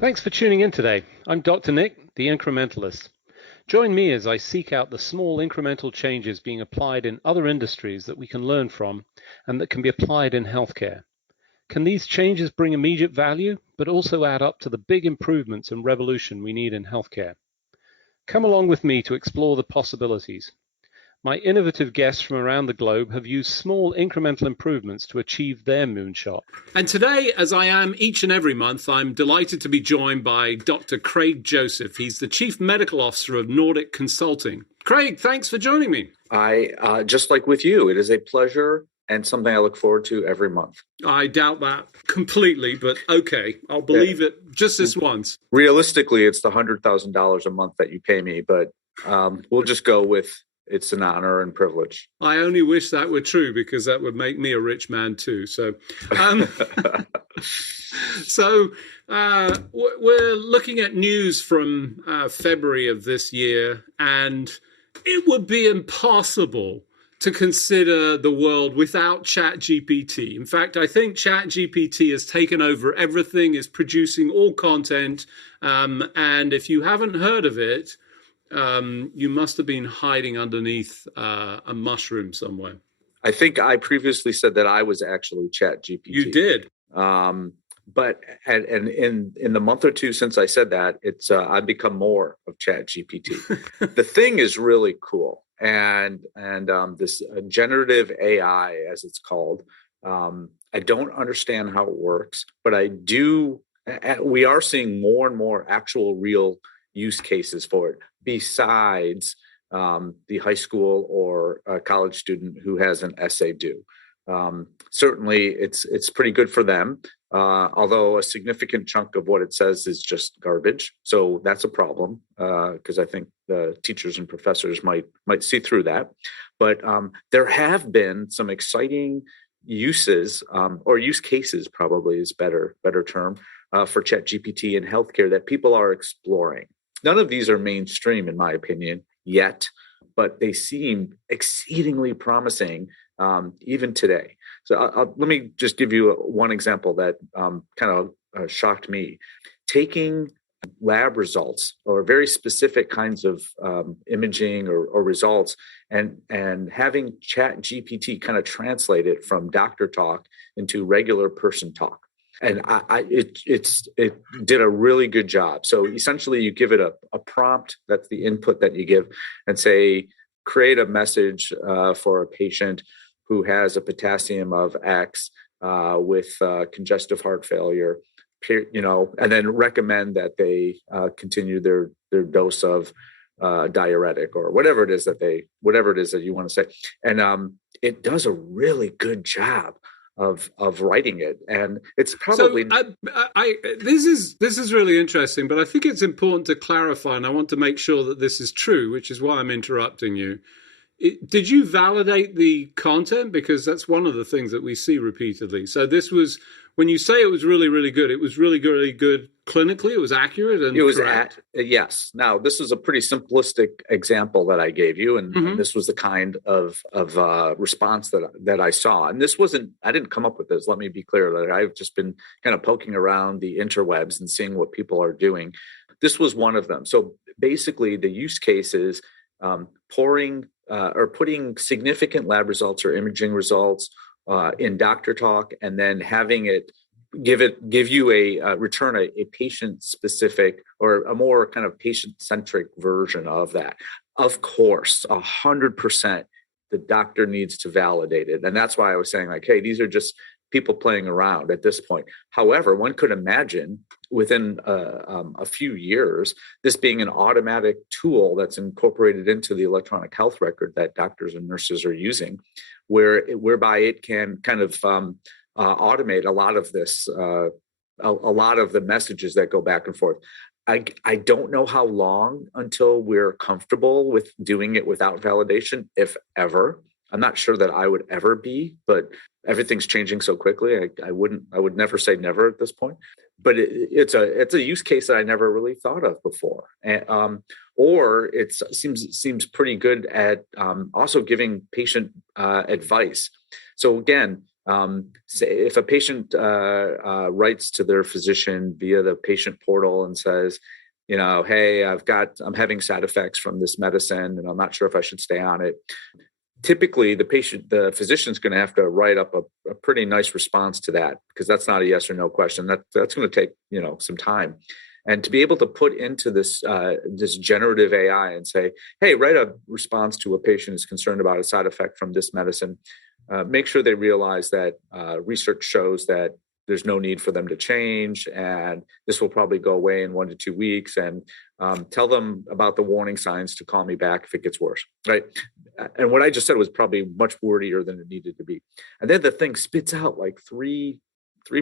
Thanks for tuning in today. I'm Dr. Nick, the Incrementalist. Join me as I seek out the small incremental changes being applied in other industries that we can learn from and that can be applied in healthcare. Can these changes bring immediate value, but also add up to the big improvements and revolution we need in healthcare? Come along with me to explore the possibilities. My innovative guests from around the globe have used small incremental improvements to achieve their moonshot. And today, as I am each and every month, I'm delighted to be joined by Dr. Craig Joseph. He's the Chief Medical Officer of Nordic Consulting. Craig, thanks for joining me. Just like with you, it is a pleasure and something I look forward to every month. I doubt that completely, but okay, I'll believe it just this once. Realistically, it's the $100,000 a month that you pay me, but we'll just go with it's an honor and privilege. I only wish that were true because that would make me a rich man too. So, we're looking at news from February of this year, and it would be impossible to consider the world without ChatGPT. In fact, I think ChatGPT has taken over everything, is producing all content, and if you haven't heard of it, you must have been hiding underneath a mushroom somewhere. I think I previously said that I was actually ChatGPT. You did. But in the month or two since I said that, it's I've become more of ChatGPT. The thing is really cool, and this generative AI, as it's called, I don't understand how it works, but I do. We are seeing more and more actual, real use cases for it, besides the high school or a college student who has an essay due. Certainly, it's pretty good for them, although a significant chunk of what it says is just garbage. So that's a problem because I think the teachers and professors might see through that. But there have been some exciting uses or use cases, probably is better term, for ChatGPT in healthcare that people are exploring. None of these are mainstream, in my opinion, yet, but they seem exceedingly promising even today. So let me just give you one example that kind of shocked me. Taking lab results or very specific kinds of imaging or results and having ChatGPT kind of translate it from doctor talk into regular person talk. And it did a really good job. So essentially, you give it a prompt, that's the input that you give, and say, create a message for a patient who has a potassium of X with congestive heart failure, and then recommend that they continue their dose of diuretic or whatever it is that you want to say. And it does a really good job of writing it, and it's probably this is really interesting, but I think it's important to clarify, and I want to make sure that this is true, which is why I'm interrupting you. Did you validate the content? Because that's one of the things that we see repeatedly. So this was, when you say it was really, really good, it was really, really good clinically. It was accurate and it was correct. Yes. Now, this is a pretty simplistic example that I gave you, and this was the kind of response that I saw. And this wasn't, I didn't come up with this. Let me be clear that I've just been kind of poking around the interwebs and seeing what people are doing. This was one of them. So basically, the use case is putting significant lab results or imaging results in doctor talk, and then having it give you return a patient specific or a more kind of patient centric version of that. Of course, 100%, the doctor needs to validate it, and that's why I was saying, like, hey, these are just people playing around at this point. However, one could imagine within a few years, this being an automatic tool that's incorporated into the electronic health record that doctors and nurses are using, whereby it can kind of automate a lot of this, a lot of the messages that go back and forth. I don't know how long until we're comfortable with doing it without validation, if ever. I'm not sure that I would ever be, but everything's changing so quickly. I would never say never at this point. But it's a use case that I never really thought of before, or it seems pretty good at also giving patient advice. So again, Say if a patient writes to their physician via the patient portal and says, hey, I'm having side effects from this medicine and I'm not sure if I should stay on it. Typically the physician's going to have to write up a pretty nice response to that, because that's not a yes or no question. That's going to take, some time. And to be able to put into this generative AI and say, hey, write a response to a patient who's concerned about a side effect from this medicine, make sure they realize that research shows that there's no need for them to change, and this will probably go away in 1 to 2 weeks, and tell them about the warning signs to call me back if it gets worse, right? And what I just said was probably much wordier than it needed to be. And then the thing spits out like three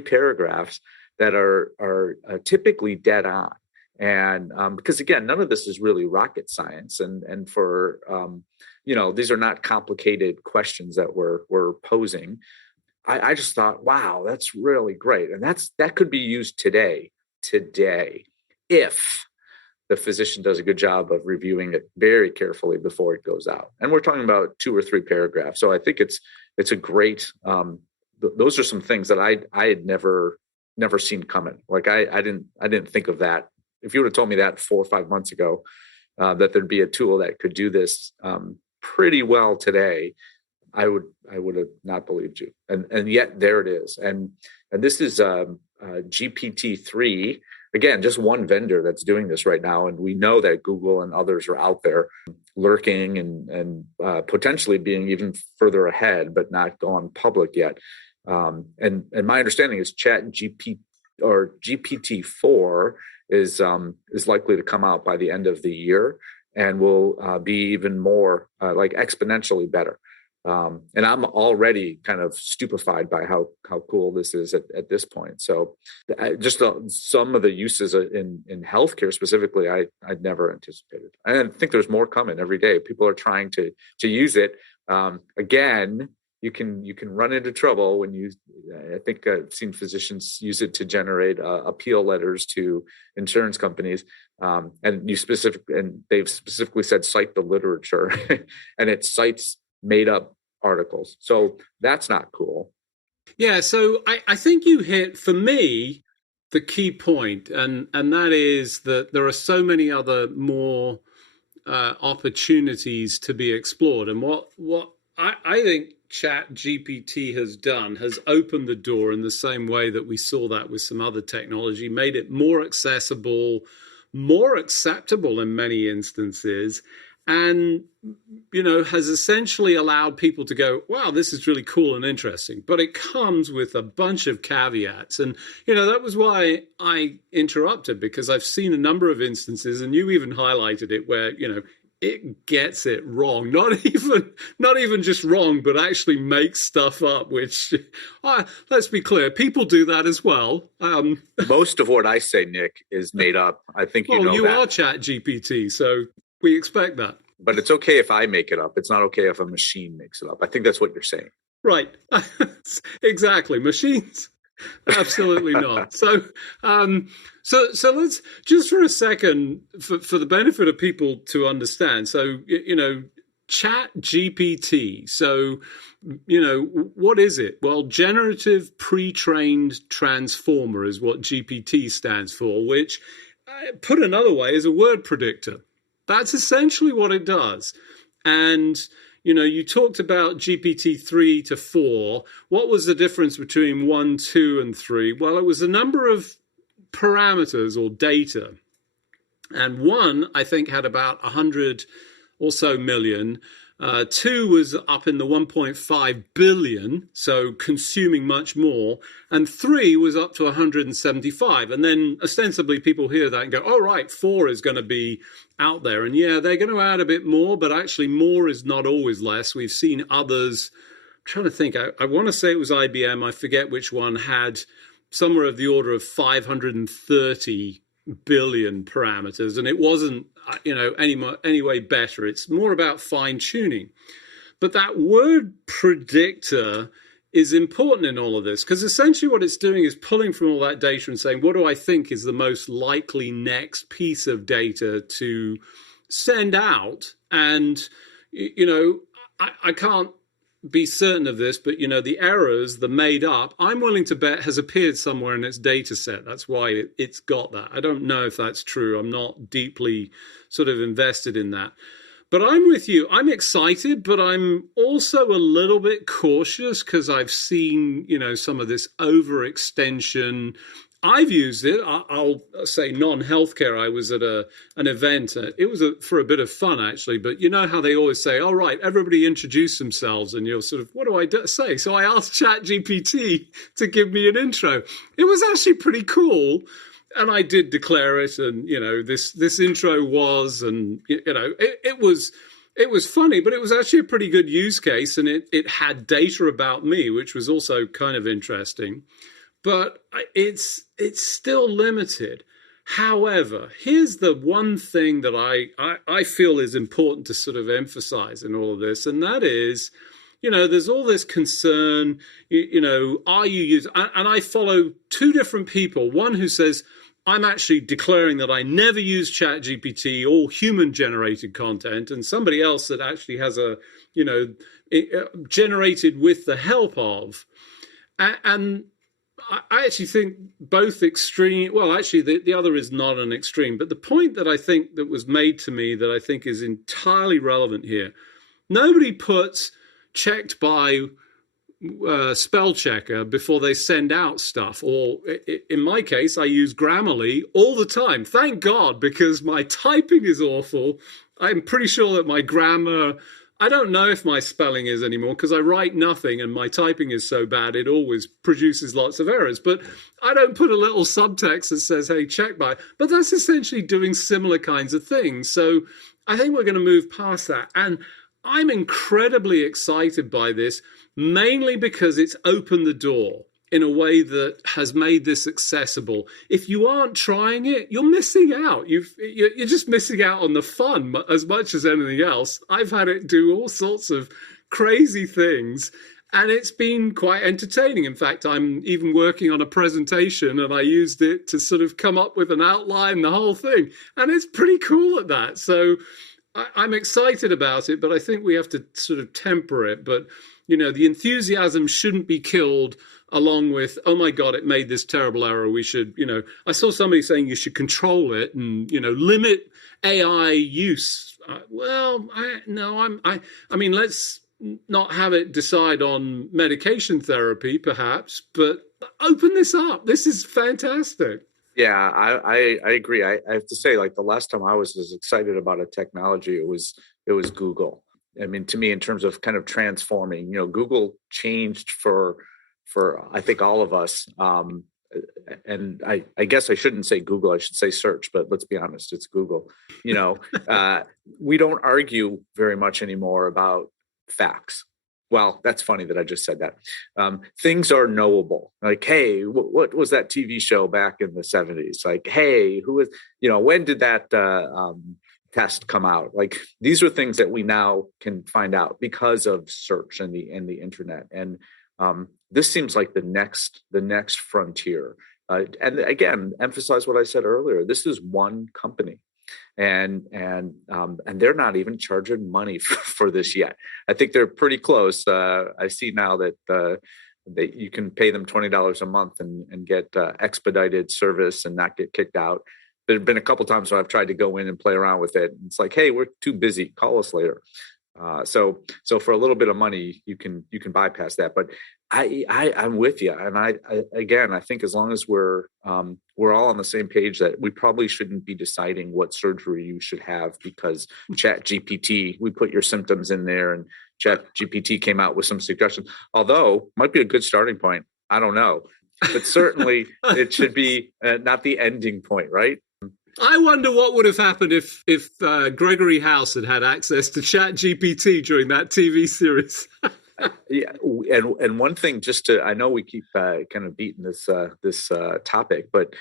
paragraphs that are typically dead on. And because again, none of this is really rocket science, and for these are not complicated questions that we're posing. I just thought, wow, that's really great, and that could be used today, if the physician does a good job of reviewing it very carefully before it goes out. And we're talking about 2 or 3 paragraphs, so I think it's a great. Those are some things that I had never seen coming. Like I didn't think of that. If you would have told me that 4 or 5 months ago, that there'd be a tool that could do this pretty well today, I would have not believed you. And yet there it is. And this is GPT-3. Again, just one vendor that's doing this right now. And we know that Google and others are out there lurking and potentially being even further ahead, but not gone public yet. And my understanding is GPT-4 is likely to come out by the end of the year, and will be even more like exponentially better. And I'm already kind of stupefied by how cool this is at this point. So just some of the uses in healthcare specifically, I'd never anticipated. I think there's more coming every day. People are trying to use it. Again, you can run into trouble when I think I've seen physicians use it to generate appeal letters to insurance companies. And they've specifically said, cite the literature, and it cites made up articles. So that's not cool. Yeah. So I think you hit, for me, the key point, and that is that there are so many other more opportunities to be explored. And what I think Chat GPT has done has opened the door in the same way that we saw that with some other technology, made it more accessible, more acceptable in many instances, and has essentially allowed people to go, wow, this is really cool and interesting. But it comes with a bunch of caveats. And that was why I interrupted, because I've seen a number of instances, and you even highlighted it, where it gets it wrong, not even just wrong, but actually makes stuff up, which let's be clear, people do that as well. Most of what I say, Nick, is made up. I think you that. Are Chat GPT, so we expect that. But it's okay if I make it up. It's not okay if a machine makes it up. I think that's what you're saying. Right. Exactly. Machines. Absolutely not. So let's just for a second, for the benefit of people to understand. So, Chat GPT. So, what is it? Well, generative pre-trained transformer is what GPT stands for, which, put another way, is a word predictor. That's essentially what it does. And you talked about GPT-3 to 4. What was the difference between 1, 2, and 3? Well, it was a number of parameters or data. And 1, I think, had about 100 or so million. 2 was up in the 1.5 billion, so consuming much more. And 3 was up to 175. And then ostensibly people hear that and go, oh, right, 4 is going to be out there. And yeah, they're going to add a bit more, but actually more is not always less. We've seen others. I'm trying to think. I want to say it was IBM. I forget which one had somewhere of the order of 530 billion parameters, and it wasn't any way better. It's more about fine tuning. But that word predictor is important in all of this, because essentially what it's doing is pulling from all that data and saying, what do I think is the most likely next piece of data to send out? And I can't be certain of this, but the errors, the made up, I'm willing to bet has appeared somewhere in its data set. That's why it's got that. I don't know if that's true. I'm not deeply sort of invested in that. But I'm with you. I'm excited, but I'm also a little bit cautious because I've seen, some of this overextension. I've used it. I'll say non-healthcare. I was at an event. It was for a bit of fun, actually. But you know how they always say, all right, everybody introduce themselves. And you're sort of, what do I say? So I asked ChatGPT to give me an intro. It was actually pretty cool. And I did declare it, and this intro was, and it was funny, but it was actually a pretty good use case, and it had data about me, which was also kind of interesting. But it's still limited. However, here's the one thing that I feel is important to sort of emphasize in all of this, and that is, there's all this concern, are you using, and I follow two different people, one who says, I'm actually declaring that I never use ChatGPT or human-generated content, and somebody else that actually has generated with the help of. And I actually think both extreme. Well, actually, the other is not an extreme. But the point that I think that was made to me that I think is entirely relevant here. Nobody puts checked by spell checker before they send out stuff, or in my case I use Grammarly all the time, thank God, because my typing is awful. I'm pretty sure that my grammar, I don't know if my spelling is anymore because I write nothing and my typing is so bad it always produces lots of errors, but I don't put a little subtext that says, hey, check by, but that's essentially doing similar kinds of things. So I think we're going to move past that, and I'm incredibly excited by this, mainly because it's opened the door in a way that has made this accessible. If you aren't trying it, you're missing out. You're just missing out on the fun as much as anything else. I've had it do all sorts of crazy things, and it's been quite entertaining. In fact, I'm even working on a presentation, and I used it to sort of come up with an outline, the whole thing, and it's pretty cool at that. So I'm excited about it, but I think we have to sort of temper it. But, the enthusiasm shouldn't be killed along with, oh my God, it made this terrible error. We should, I saw somebody saying you should control it and, limit AI use. I mean, let's not have it decide on medication therapy, perhaps, but open this up. This is fantastic. Yeah, I agree. I have to say, like, the last time I was as excited about a technology, it was Google. I mean, to me, in terms of kind of transforming, Google changed for I think all of us. And I guess I shouldn't say Google, I should say search, but let's be honest, it's Google. We don't argue very much anymore about facts. Well, that's funny that I just said that. Things are knowable. Like, hey, what was that TV show back in the 70s? Like, hey, who is, when did that test come out? Like, these are things that we now can find out because of search and the internet. And this seems like the next frontier. And again, emphasize what I said earlier. This is one company. And they're not even charging money for this yet. I think they're pretty close. I see now that you can pay them $20 a month and get expedited service and not get kicked out. There have been a couple times where I've tried to go in and play around with it. It's like, hey, we're too busy. Call us later. So for a little bit of money, you can bypass that. But I'm with you, and I think as long as we're all on the same page, that we probably shouldn't be deciding what surgery you should have because ChatGPT, we put your symptoms in there, and ChatGPT came out with some suggestions. Although might be a good starting point. I don't know, but certainly it should be not the ending point, right? I wonder what would have happened if Gregory House had access to ChatGPT during that TV series. Yeah, and one thing, I know we keep kind of beating this topic, but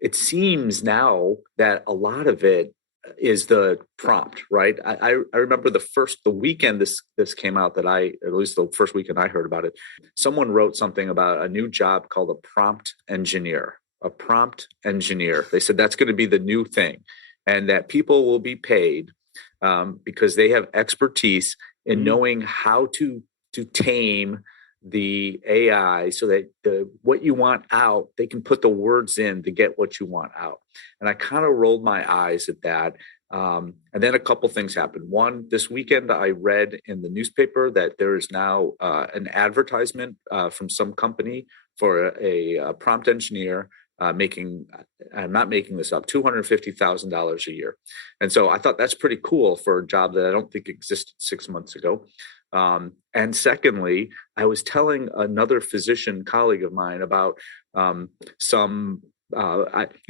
it seems now that a lot of it is the prompt, right? I remember the weekend this came out that at least the first weekend I heard about it, someone wrote something about a new job called a prompt engineer. A prompt engineer. They said that's going to be the new thing, and that people will be paid because they have expertise in knowing how to to tame the AI so that what you want out, they can put the words in to get what you want out. And I kind of rolled my eyes at that. And then a couple things happened. One, this weekend, I read in the newspaper that there is now an advertisement from some company for a prompt engineer making, I'm not making this up, $250,000 a year. And so I thought that's pretty cool for a job that I don't think existed 6 months ago. And secondly, I was telling another physician colleague of mine about it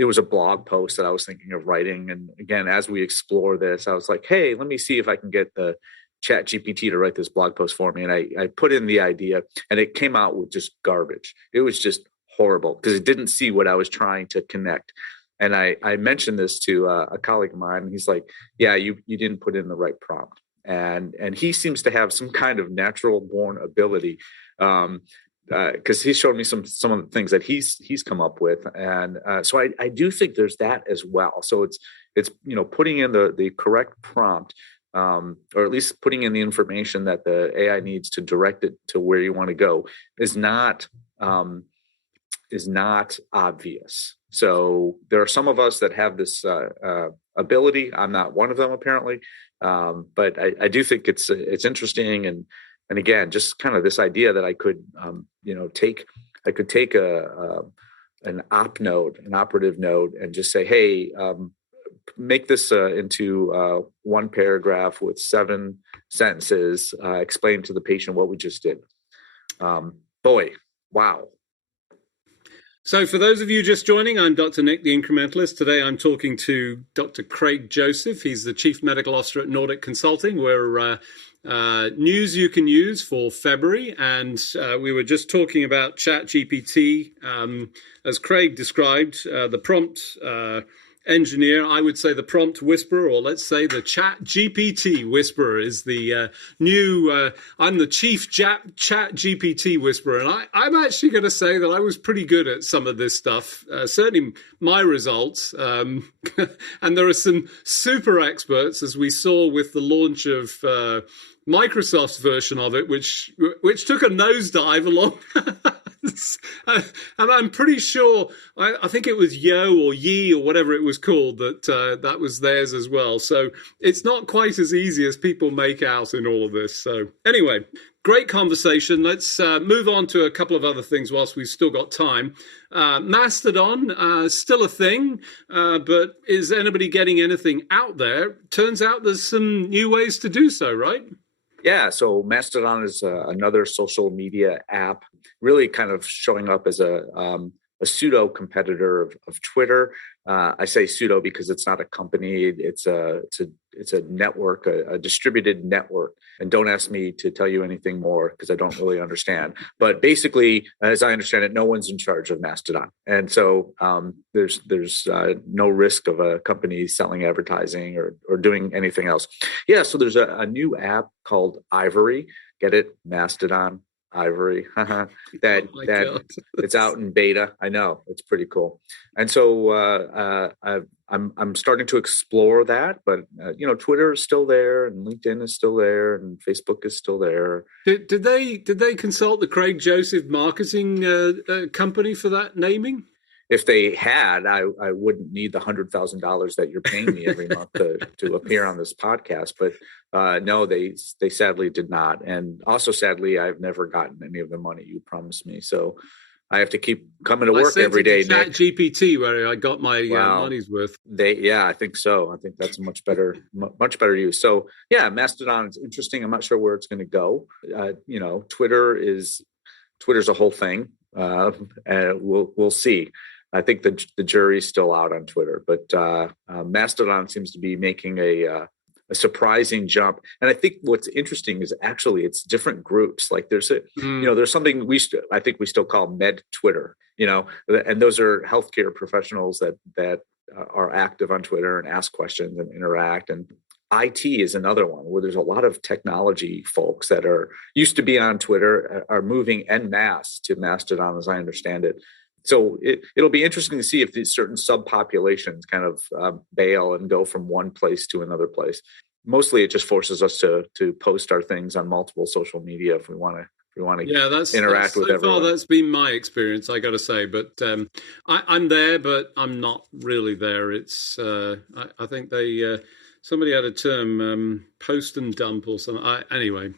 was a blog post that I was thinking of writing. And again, as we explore this, I was like, hey, let me see if I can get the Chat GPT to write this blog post for me. And I put in the idea and it came out with just garbage. It was just horrible because it didn't see what I was trying to connect. And I mentioned this to a colleague of mine, and he's like, yeah, you didn't put in the right prompt. And he seems to have some kind of natural born ability, because he showed me some of the things that he's come up with. And so I do think there's that as well. So it's putting in the correct prompt, or at least putting in the information that the AI needs to direct it to where you want to go is not obvious. So there are some of us that have this ability. I'm not one of them, apparently, but I do think it's interesting. And again, just kind of this idea that I could take an operative node, and just say, hey, make this into one paragraph with 7 sentences, explain to the patient what we just did. Boy, wow. So for those of you just joining, I'm Dr. Nick, the Incrementalist. Today I'm talking to Dr. Craig Joseph. He's the Chief Medical Officer at Nordic Consulting. We're news you can use for February. And we were just talking about Chat GPT. As Craig described, the prompt engineer, I would say the prompt whisperer, or let's say the Chat GPT whisperer is the new, I'm the chief Chat GPT whisperer. And I'm actually going to say that I was pretty good at some of this stuff, certainly my results. And there are some super experts, as we saw with the launch of Microsoft's version of it, which took a nosedive along. And I'm pretty sure, I think it was Yo or Yi or whatever it was called, that was theirs as well. So it's not quite as easy as people make out in all of this. So anyway, great conversation. Let's move on to a couple of other things whilst we've still got time. Mastodon, still a thing, but is anybody getting anything out there? Turns out there's some new ways to do so, right? Yeah, so Mastodon is another social media app, really kind of showing up as a pseudo competitor of Twitter. I say pseudo because it's not a company; it's a network, a distributed network. And don't ask me to tell you anything more because I don't really understand. But basically, as I understand it, no one's in charge of Mastodon, and so there's no risk of a company selling advertising or doing anything else. Yeah, so there's a new app called Ivory. Get it? Mastodon. Ivory. that it's out in beta. I know, it's pretty cool. And so I'm starting to explore that, but Twitter is still there, and LinkedIn is still there, and Facebook is still there. Did they consult the Craig Joseph marketing company for that naming? If they had, I wouldn't need the $100,000 that you're paying me every month to appear on this podcast. But no, they sadly did not. And also, sadly, I've never gotten any of the money you promised me. So I have to keep coming to work every day. Chat GPT, where I got my money's worth. I think so. I think that's a much better use. So yeah, Mastodon is interesting. I'm not sure where it's going to go. Twitter's a whole thing. And we'll see. I think the jury's still out on Twitter, but Mastodon seems to be making a surprising jump. And I think what's interesting is actually it's different groups. Like there's something I think we still call med Twitter, and those are healthcare professionals that are active on Twitter and ask questions and interact. And IT is another one where there's a lot of technology folks that used to be on Twitter are moving en masse to Mastodon, as I understand it. So it'll be interesting to see if these certain subpopulations kind of bail and go from one place to another place. mostly it just forces us to post our things on multiple social media if we want to Yeah, that's interact with so far everyone. that's been my experience, I got to say. But I'm there, but I'm not really there. It's I think they somebody had a term, post and dump or something. Anyway,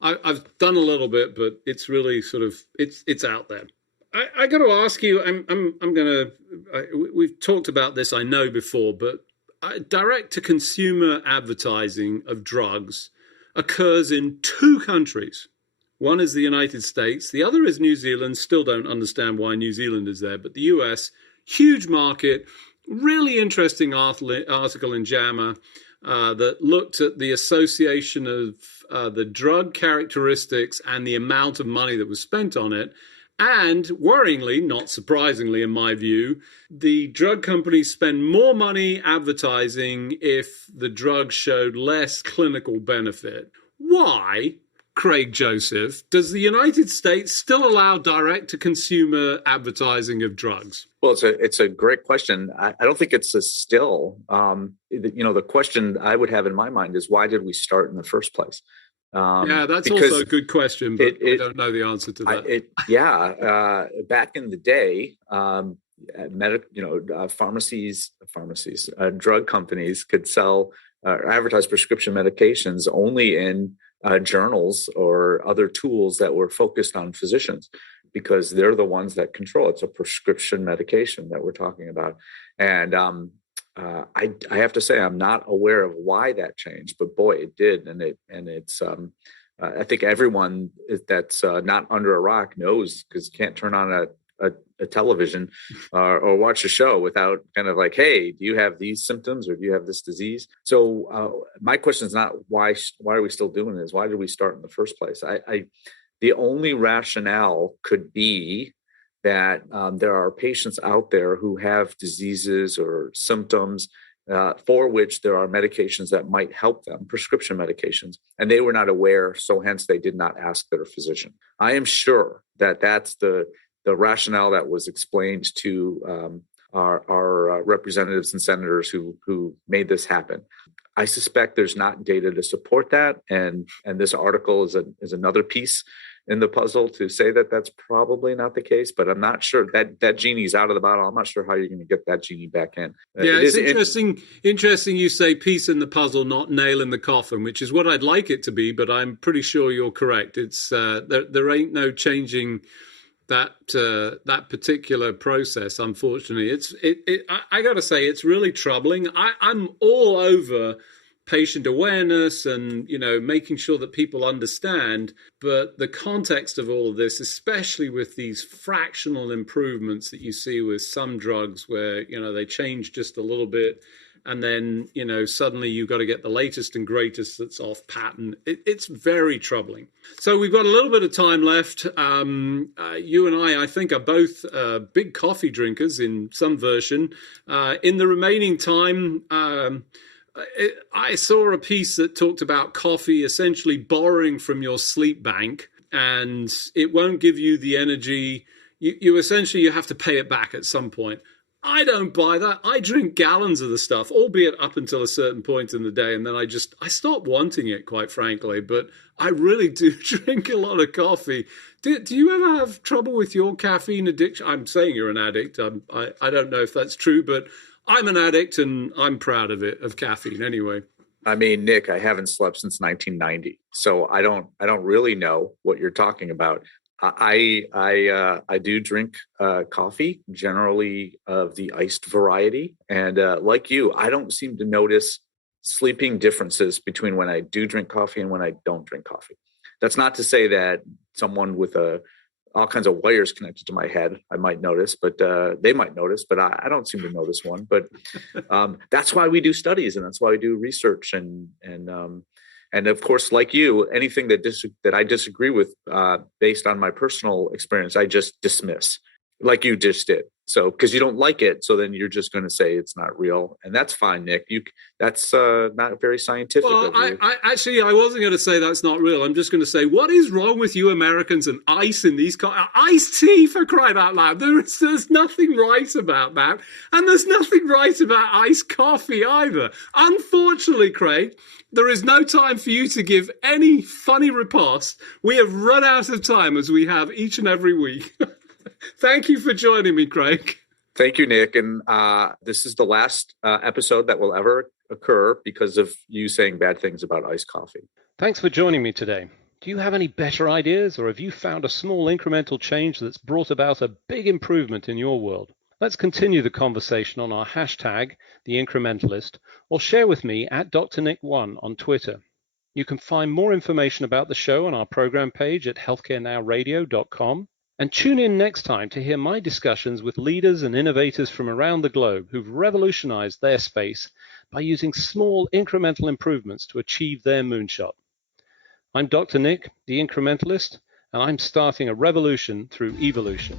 I've done a little bit, but it's really sort of it's out there. I got to ask you. I'm gonna. We've talked about this, I know, before, but direct to consumer advertising of drugs occurs in two countries. One is the United States, the other is New Zealand. Still don't understand why New Zealand is there, but the US, huge market. Really interesting article in JAMA that looked at the association of the drug characteristics and the amount of money that was spent on it. And worryingly, not surprisingly, in my view, the drug companies spend more money advertising if the drug showed less clinical benefit. Why, Craig Joseph, does the United States still allow direct-to-consumer advertising of drugs? Well, it's a great question. I don't think it's a still. The question I would have in my mind is, why did we start in the first place? Yeah, that's also a good question, but I don't know the answer to that. Back in the day, drug companies could sell advertise prescription medications only in journals or other tools that were focused on physicians, because they're the ones that control. It's a prescription medication that we're talking about, and I have to say I'm not aware of why that changed, but boy, it did, and it's I think everyone that's not under a rock knows, because you can't turn on a television or watch a show without kind of like, hey, do you have these symptoms or do you have this disease? So my question is not why are we still doing this? Why did we start in the first place? The only rationale could be that there are patients out there who have diseases or symptoms for which there are medications that might help them, prescription medications, and they were not aware, so hence they did not ask their physician. I am sure that that's the rationale that was explained to our representatives and senators who made this happen. I suspect there's not data to support that, and this article is another piece in the puzzle to say that that's probably not the case, but I'm not sure that genie's out of the bottle. I'm not sure how you're going to get that genie back in. Yeah, it's interesting you say piece in the puzzle, not nail in the coffin, which is what I'd like it to be, but I'm pretty sure you're correct. It's there ain't no changing that particular process, unfortunately. I got to say, it's really troubling. I'm all over patient awareness and, making sure that people understand, but the context of all of this, especially with these fractional improvements that you see with some drugs where, they change just a little bit, and then, suddenly you've got to get the latest and greatest that's off patent. It's very troubling. So we've got a little bit of time left. You and I think, are both big coffee drinkers in some version. In the remaining time, I saw a piece that talked about coffee essentially borrowing from your sleep bank, and it won't give you the energy. You essentially, you have to pay it back at some point. I don't buy that. I drink gallons of the stuff, albeit up until a certain point in the day, and then I stop wanting it, quite frankly. But I really do drink a lot of coffee. Do you ever have trouble with your caffeine addiction? I'm saying you're an addict. I don't know if that's true, but I'm an addict, and I'm proud of it, of caffeine anyway. I mean, Nick, I haven't slept since 1990, so I don't really know what you're talking about. I do drink coffee, generally of the iced variety, and like you, I don't seem to notice sleeping differences between when I do drink coffee and when I don't drink coffee. That's not to say that someone with all kinds of wires connected to my head, I might notice, but they might notice, but I don't seem to notice one. But that's why we do studies, and that's why we do research, and of course, like you, anything that I disagree with based on my personal experience, I just dismiss. like you just did. So, because you don't like it, so then you're just going to say it's not real, and that's fine, Nick. That's not very scientific Well, of you. I actually I wasn't going to say that's not real. I'm just going to say, what is wrong with you Americans and ice in these iced tea, for crying out loud? There's nothing right about that, and there's nothing right about iced coffee either. Unfortunately, Craig, there is no time for you to give any funny riposte. We have run out of time, as we have each and every week. Thank you for joining me, Craig. Thank you, Nick. And this is the last episode that will ever occur because of you saying bad things about iced coffee. Thanks for joining me today. Do you have any better ideas, or have you found a small incremental change that's brought about a big improvement in your world? Let's continue the conversation on our hashtag, The Incrementalist, or share with me at Dr. Nick1 on Twitter. You can find more information about the show on our program page at healthcarenowradio.com. And tune in next time to hear my discussions with leaders and innovators from around the globe who've revolutionized their space by using small incremental improvements to achieve their moonshot. I'm Dr. Nick, the Incrementalist, and I'm starting a revolution through evolution.